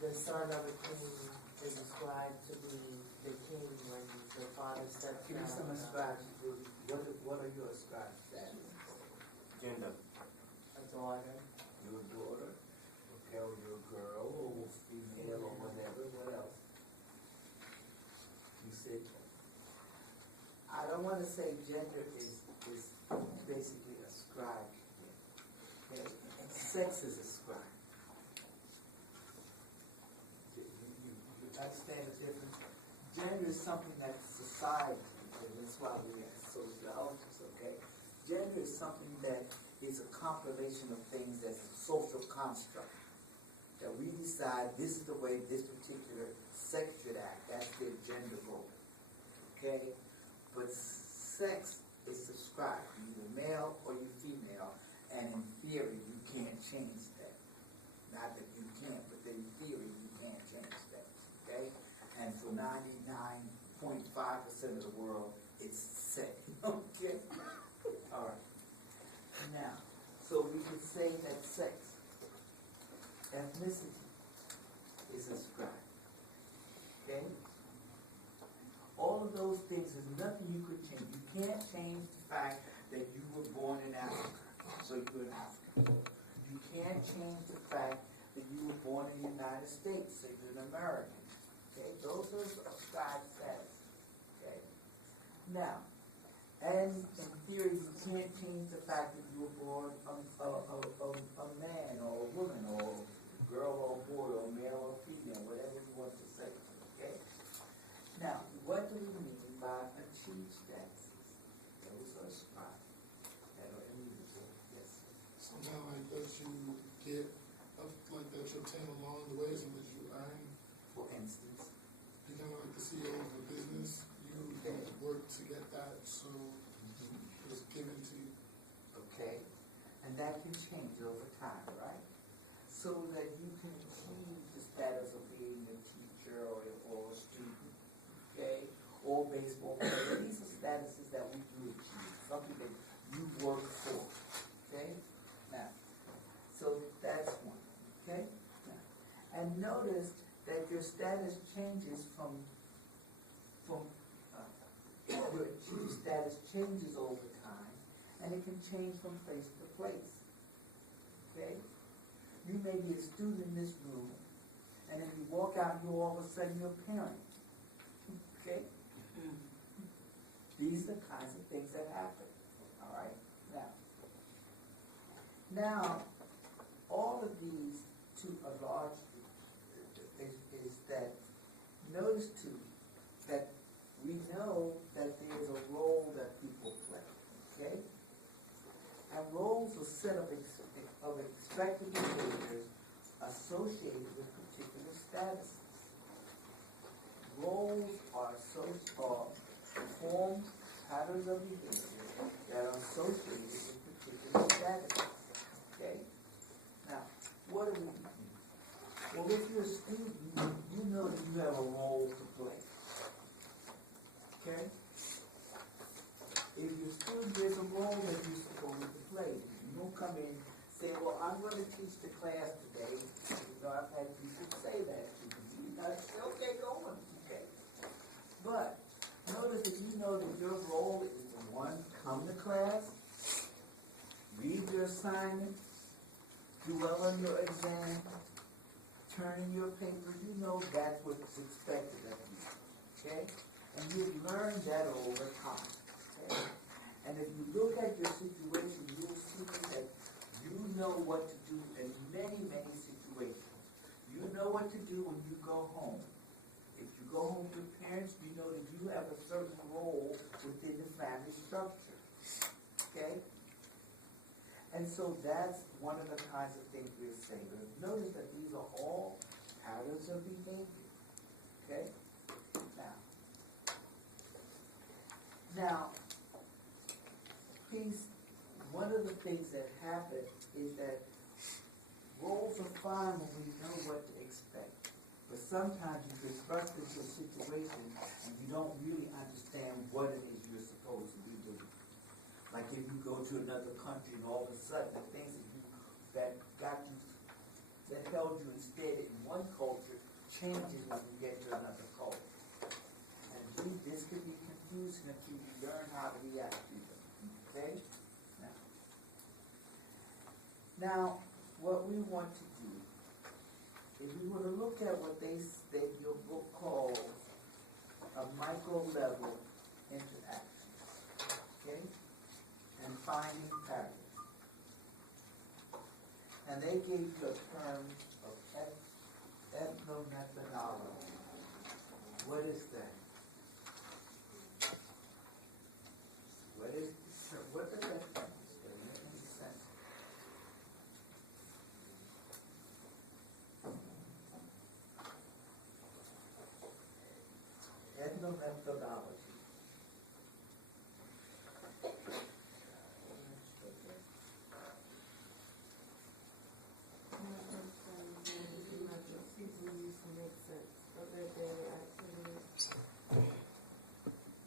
the son of a king is ascribed to be the king when the father steps Give me down. some ascribes. What are your ascribed status? Gender. A daughter. Your daughter, okay, or your girl, or female, or whatever. What else? You said. I don't want to say gender is basically ascribed. Okay? Sex is ascribed. You understand the difference? Gender is something that society, and that's why we are sociologists, okay? Gender is something that is a compilation of things that's a social construct. That we decide this is the way this particular sex should act. That's their gender role. Okay? But sex is subscribed. You're either male or you're female, and in theory you can't change that. Not that you can't, but in theory you can't change that. Okay? And for 99.5% of the world, it's sex. Okay? Alright. Now, so we could say that sex, ethnicity, is ascribed. Okay? All of those things, there's nothing you could change. You can't change the fact that you were born in Africa, so you're an African. You can't change the fact that you were born in the United States, so you're an American. Okay? Those are ascribed status. Okay? Now, and in theory, you can't change the fact that you were born a man or a woman or a girl or a boy or male or female, whatever you want to say. Okay? Now, what do we mean by achieved statuses? Those are ascribed. That are immutable. Yes. Somehow like that you get, like that you obtain along the way, so that you earn. For instance, Become like the CEO of a business, you work to get that, so it's given to you. okay, and that can change over time, right? So that you can achieve the status of being a teacher or a student, okay, or baseball player. These are statuses that we do achieve, something that you work for, okay? Now, so that's one, okay? Now, and notice that your status changes your achieved status changes over time, and it can change from place to place. Okay? You may be a student in this room, and if you walk out here, all of a sudden you're a parent. Okay? These are the kinds of things that happen. All right? Now, all of these, to a large is that, notice too, that we know that there's a role that people play, okay? And roles are set of expected behaviors associated with particular statuses. Roles are formed patterns of behavior that are associated with particular statuses, okay? Now, what do we mean? Well, if you're a student, you know that you have a role to play. Okay? If you're a student, there's a role that you're supposed to play. You don't come in saying, well, I'm going to teach the class today. You know, I've had people say that to me. I say, okay, go on. Okay? But notice that you know that your role is to, one, come to class, read your assignment, do well on your exam, turn in your papers. You know that's what's expected of you. Okay? And you've learned that over time. Okay? And if you look at your situation, you'll see that you know what to do in many, many situations. You know what to do when you go home. If you go home to parents, you know that you have a certain role within the family structure. Okay? And so that's one of the kinds of things we're saying. Notice that these are all patterns of behavior. Okay? Now, please, one of the things that happen is that roles are fine when we know what to expect. But sometimes you get thrust into a situation and you don't really understand what it is you're supposed to be doing. Like if you go to another country and all of a sudden the things that held you instead in one culture, changes when you get to another code. And this could be confusing until you learn how to react to them, okay? Now, what we want to do, if we were to look at what your book calls a micro-level interaction, okay? And finding patterns. And they gave you a term of ethnomethodology. What is that? What is the term? What does that mean? Does it make any sense? Ethnomethodology.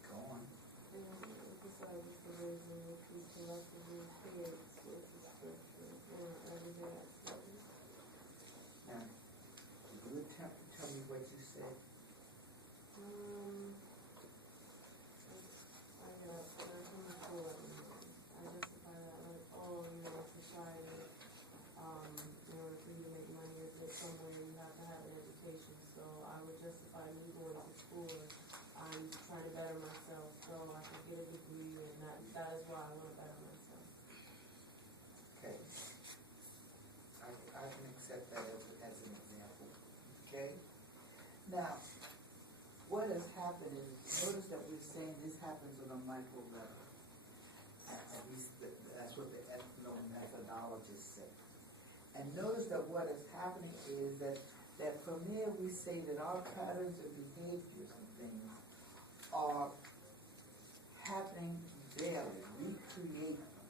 Go on. Now, will you tell me what you said? Somewhere you have to have an education, so I would justify me going to school. I'm trying to better myself, so I can get a degree, and that is why I want to better myself. Okay. I can accept that as an example. Okay? Now, what has happened is, notice that we're saying this happens on a micro level. At least that's what the ethnomethodologists say. And notice that what is happening is that from there we say that our patterns of behaviors and things are happening daily. We create them,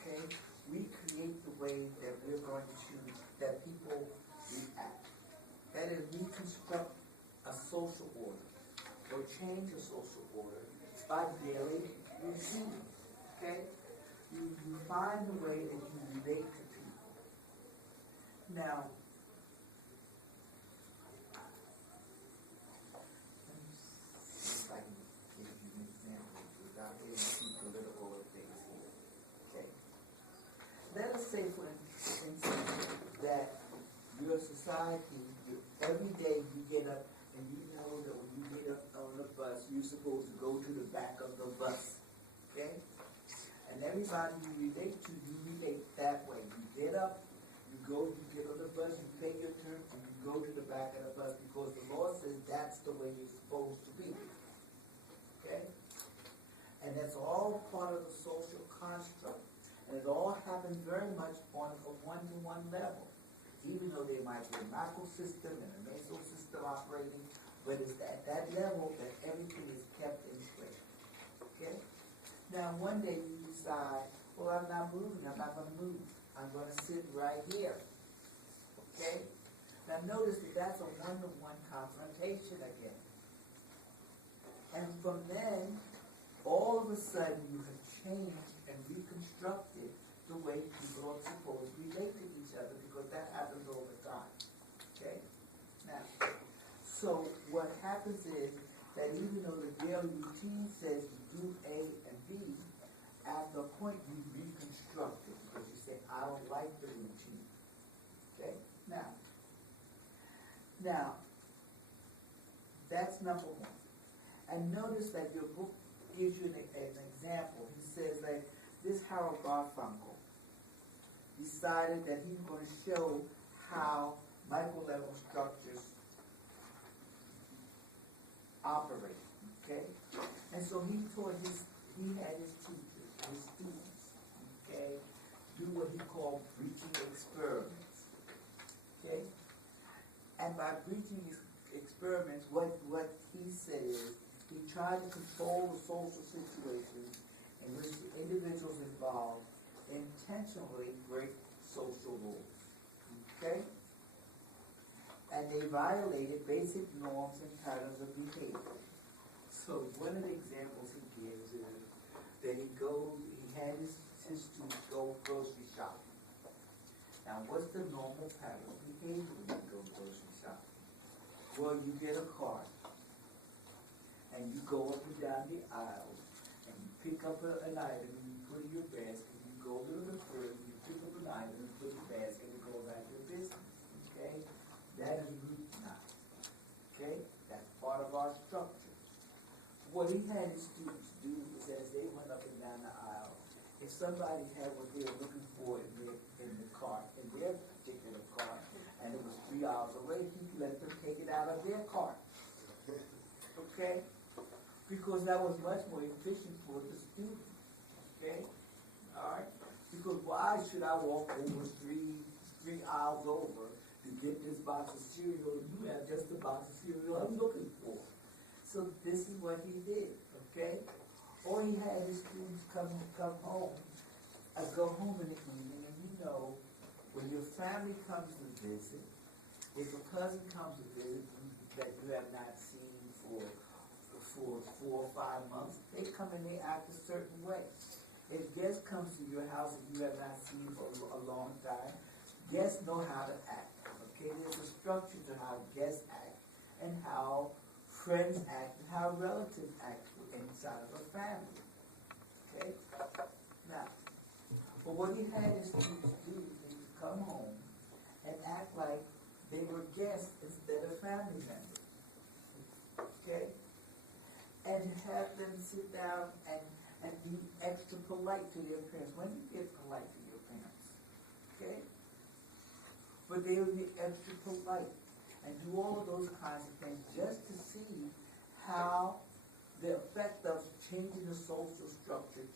okay? We create the way that we're going to, that people react. That is, we construct a social order or change a social order by daily routine, okay? You find the way that you relate to people. Now, let me see if I can give you an example without getting too political of things here. Okay. Let us say, for instance, that your society, every day you get up and you know that when you get up on the bus, you're supposed to go to the back of the bus. Okay? And everybody you relate to, you relate that way. You get up, you get on the bus, you pay your turn, and you go to the back of the bus because the law says that's the way you're supposed to be. Okay? And that's all part of the social construct. And it all happens very much on a one-to-one level. Even though there might be a macro system and a meso system operating, but it's at that level that everything is kept in place. Okay? Now one day you decide, well, I'm not moving, I'm not going to move. I'm going to sit right here. Okay? Now notice that that's a one-to-one confrontation again. And from then, all of a sudden you have changed and reconstructed the way people are supposed to relate to each other because that happens all the time. Okay? Now, so what happens is that even though the daily routine says you do A and B, after a point you reconstruct it because you say, I don't like the routine. Okay? Now, that's number one. And notice that your book gives you an example. He says that this Harold Garfunkel decided that he was going to show how micro-level structures operate. Okay? And so he had his teachers, his students, okay, do what he called breaching experiments. Okay? And by breaching experiments, what he said is he tried to control the social situations in which the individuals involved intentionally break social rules. Okay? And they violated basic norms and patterns of behavior. So one of the examples he gives is that he had his students go grocery shopping. Now what's the normal pattern of behavior when you go grocery shopping? Well, you get a cart, and you go up and down the aisle, and you pick up an item, and you put it in your basket, you go a little bit further, you pick up an item, and put it in your basket, and go about your business, okay? That is routinized, okay? That's part of our structure. What he had his students do is as they went up and down the aisle, if somebody had what they were looking for in the cart, in their particular cart, and it was 3 hours away, he let them take it out of their cart. Okay? Because that was much more efficient for the student. Okay? Alright? Because why should I walk over three aisles over to get this box of cereal? You have just the box of cereal I'm looking for. So this is what he did, okay? Or he had his students come home, go home in the evening, and you know, when your family comes to visit, if a cousin comes to visit that you have not seen for 4 or 5 months, they come and they act a certain way. If guest comes to your house and you have not seen for a long time, guests know how to act, okay? There's a structure to how guests act and how friends act and how relatives act inside of a family. Okay? Now, but what he had his students do is to come home and act like they were guests instead of family members. Okay? And have them sit down and be extra polite to their parents. When you get polite to your parents, okay? But they will be extra polite and do all of those kinds of things just to see how the effect of changing the social structure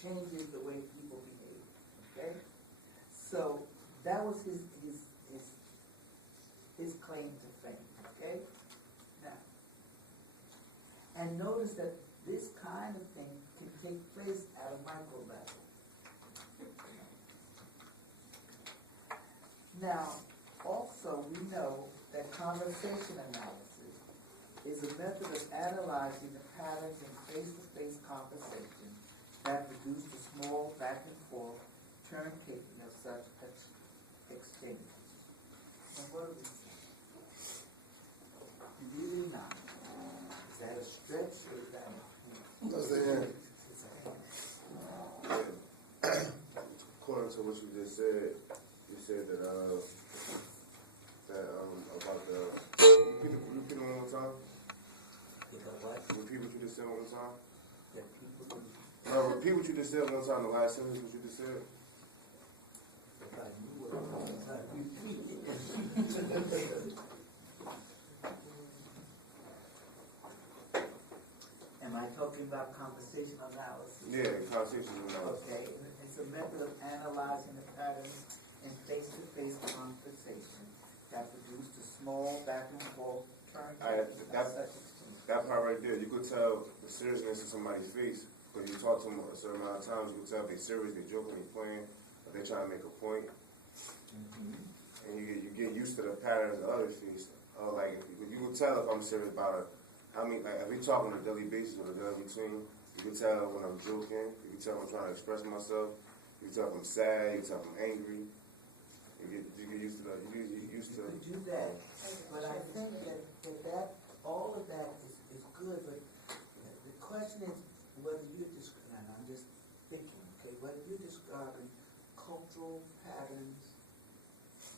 changes the way people behave. Okay? So that was his claim to fame. Okay? Now, and notice that this kind of thing can take place at a micro level. Now, also, we know that conversation analysis is a method of analyzing the patterns in face-to-face conversation that produce the small back-and-forth turn-taking of such exchanges. Now, what do we say? You really not. Is that a stretch or is that a... That's the end. According to what you just said, you said that about the repeat it one more time. You know what? Repeat what you just said one more time. That people do. No, repeat what you just said one time. The last sentence what you just said. If I knew what I was trying to repeat. Am I talking about conversation analysis? Yeah, conversation analysis. Okay, it's a method of analyzing the patterns in face-to-face conversation that produce the small back-and-forth turn. That part right there, you could tell the seriousness in somebody's face. When you talk to them a certain amount of times, you could tell if they're serious, they're joking, they're playing, or they're trying to make a point. And you get used to the patterns of others' face. Like, you could tell if I'm serious about it. If we talk on a daily basis or a daily routine, you can tell when I'm joking, you can tell when I'm trying to express myself, you can tell if I'm sad, you can tell if I'm angry. You get used to that. You get used to You could do that, but I think that all of that is good, but the question is whether you're describing, I'm just thinking, okay, whether you're describing cultural patterns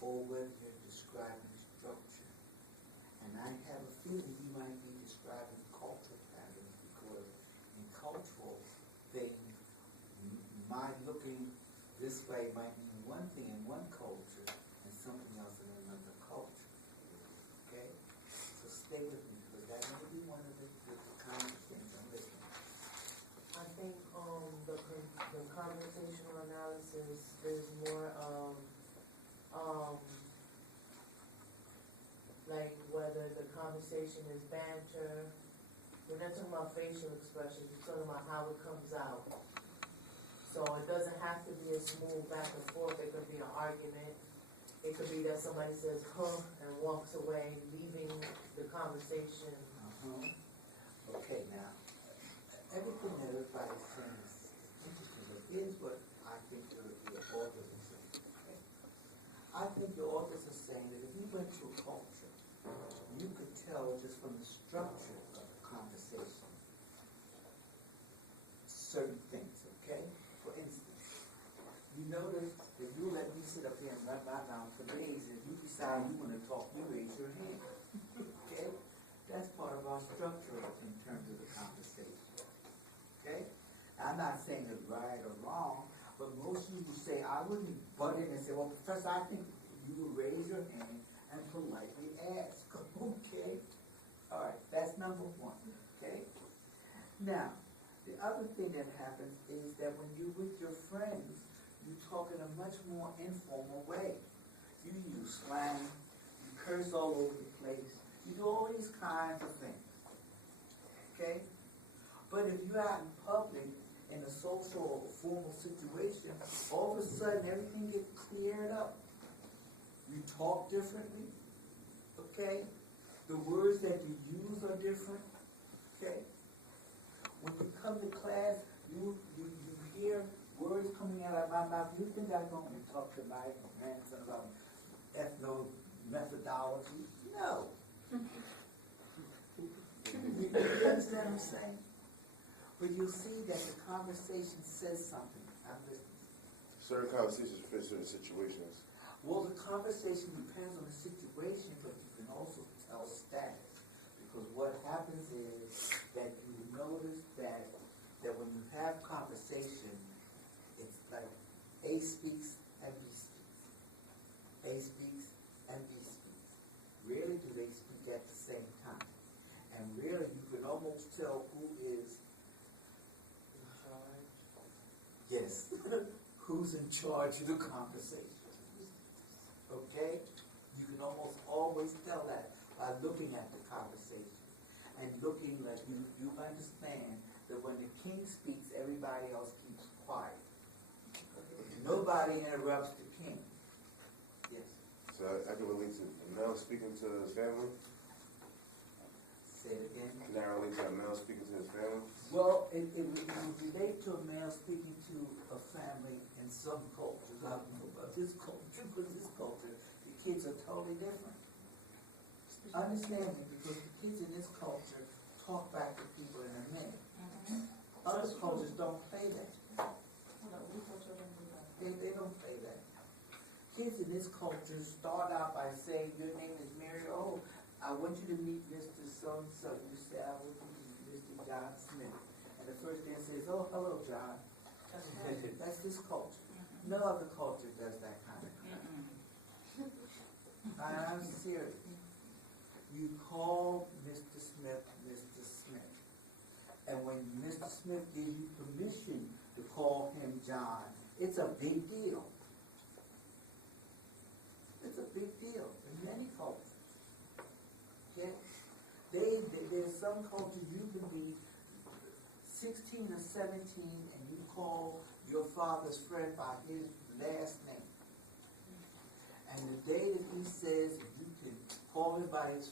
or whether you're describing structure. And I have a feeling you might be describing cultural patterns because in cultural things, my looking this way might mean one thing in one culture and something else in another culture. Okay? So stay with me because that may be one of the kinds of things I'm listening to. I think the conversational analysis is more like whether the conversation is banter. We're not talking about facial expressions, we're talking about how it comes out. So it doesn't have to be a smooth back and forth, it could be an argument. It could be that somebody says, huh, and walks away, leaving the conversation. Okay, now, everything that everybody's saying is interesting, but here's what I think your authors are saying. Okay? I think your authors are saying that if you went to a culture tell just from the structure of the conversation certain things, okay? For instance, you notice that you let me sit up here and run my mouth for days, and you decide you want to talk, you raise your hand, okay? That's part of our structure in terms of the conversation, okay? I'm not saying it's right or wrong, but most of you say, I wouldn't butt in and say, well, Professor, I think you would raise your hand and politely ask, okay? All right, that's number one, okay? Now, the other thing that happens is that when you're with your friends, you talk in a much more informal way. You use slang, you curse all over the place, you do all these kinds of things, okay? But if you're out in public, in a social or formal situation, all of a sudden everything gets cleared up. You talk differently, okay? The words that you use are different, okay? When you come to class, you hear words coming out of my mouth. You think I'm going to talk to my grandson about ethno-methodology? No. You understand what I'm saying? But you'll see that the conversation says something. I'm listening. Certain conversations fit certain situations. Well, the conversation depends on the situation, but you can also tell status. Because what happens is that you notice that when you have conversation, it's like A speaks and B speaks. A speaks and B speaks. Rarely do they speak at the same time. And really, you can almost tell who is In charge. yes, who's in charge of the conversation. Okay? You can almost always tell that by looking at the conversation. And looking like you understand that when the king speaks, everybody else keeps quiet. Nobody interrupts the king. Yes. So I can relate to a male speaking to his family. Say it again. Can I relate to a male speaking to his family? Well, it would relate to a male speaking to a family in some cultures. I don't know about this culture, but this culture, the kids are totally different. Understand me, because the kids in this culture talk back to people in a minute. Other cultures don't play that. They don't play that. Kids in this culture start out by saying, your name is Mary, oh, I want you to meet Mr. So-and-so. You say, I want you to meet Mr. John Smith. And the first thing says, oh, hello, John. That's this culture. No other culture does that kind of thing. I'm serious. You call Mr. Smith, Mr. Smith. And when Mr. Smith gives you permission to call him John, it's a big deal. It's a big deal in many cultures. Okay? There's some cultures you can be 16 or 17 and you call your father's friend by his last name. And the day that he says you can call him by his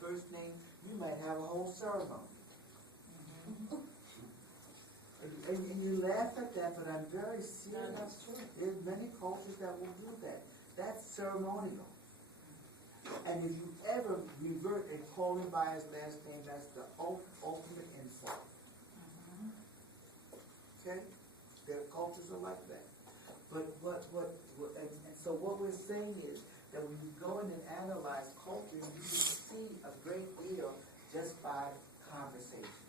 first name, you might have a whole ceremony. And you laugh at that, but I'm very serious. That's true. There's many cultures that will do that. That's ceremonial. And if you ever revert and call him by his last name, that's the ultimate insult. Okay? Their cultures are like that. But and so what we're saying is that when you go in and analyze culture, you can see a great deal just by conversation.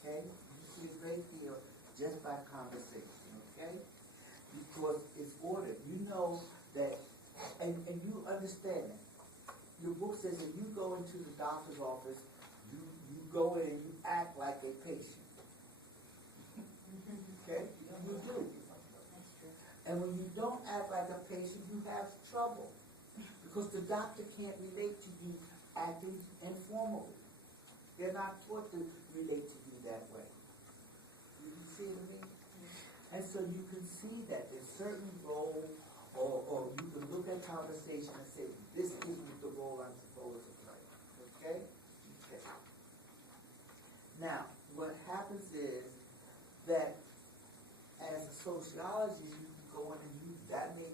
Okay? You see a great deal just by conversation, okay? Because it's ordered. You know that, and you understand that. Your book says if you go into the doctor's office, you go in and you act like a patient. Okay? You do. And when you don't act like a patient, you have trouble. Because the doctor can't relate to you acting informally. They're not taught to relate to you that way. You see what I mean? And so you can see that there's certain role, or you can look at conversation and say, this isn't the role I'm supposed to play. Okay? Okay. Now, what happens is that as a sociologist, you can go in and that may